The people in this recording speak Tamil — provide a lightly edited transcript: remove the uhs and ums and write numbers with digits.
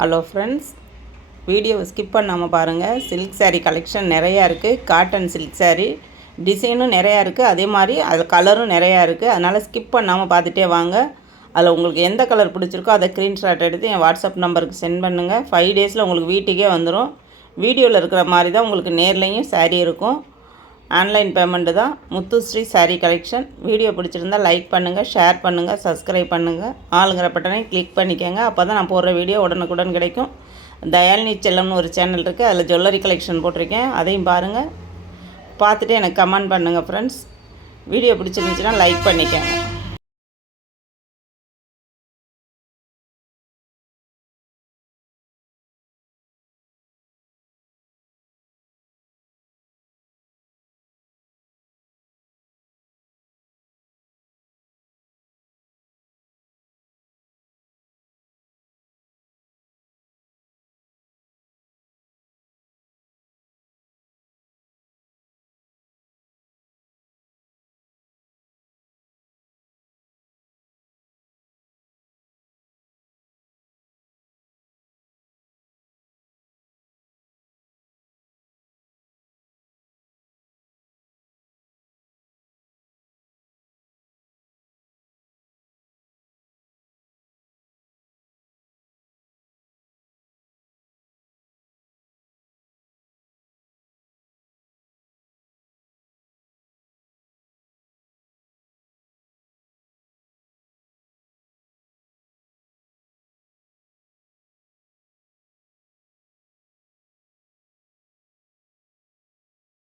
ஹலோ ஃப்ரெண்ட்ஸ், வீடியோவை ஸ்கிப் பண்ணாமல் பாருங்கள். சில்க் saree கலெக்ஷன் நிறையா இருக்குது. காட்டன் சில்க் saree டிசைனும் நிறையா இருக்குது. அதே மாதிரி அதில் கலரும் நிறையா இருக்குது. அதனால் ஸ்கிப் பண்ணாமல் பார்த்துட்டே வாங்க. அதில் உங்களுக்கு எந்த கலர் பிடிச்சிருக்கோ அதை ஸ்க்ரீன்ஷாட் எடுத்து என் வாட்ஸ்அப் நம்பருக்கு சென்ட் பண்ணுங்கள். 5 டேஸில் உங்களுக்கு வீட்டுக்கே வந்துடும். வீடியோவில் இருக்கிற மாதிரி தான் உங்களுக்கு நேர்லேயும் saree இருக்கும். ஆன்லைன் பேமெண்ட்டு தான். Muthusri saree collection. வீடியோ பிடிச்சிருந்தால் லைக் பண்ணுங்கள், ஷேர் பண்ணுங்கள், சப்ஸ்கிரைப் பண்ணுங்கள். ஆளுங்கிற பட்டனை கிளிக் பண்ணிக்கோங்க. அப்போ தான் நான் போடுற வீடியோ உடனுக்குடன் கிடைக்கும். தயாலினி செல்லம்னு ஒரு சேனல் இருக்குது. அதில் ஜுவல்லரி கலெக்ஷன் போட்டிருக்கேன். அதையும் பாருங்கள். பார்த்துட்டு எனக்கு கமெண்ட் பண்ணுங்கள் ஃப்ரெண்ட்ஸ். வீடியோ பிடிச்சிருந்துச்சுன்னா லைக் பண்ணிக்கோங்க.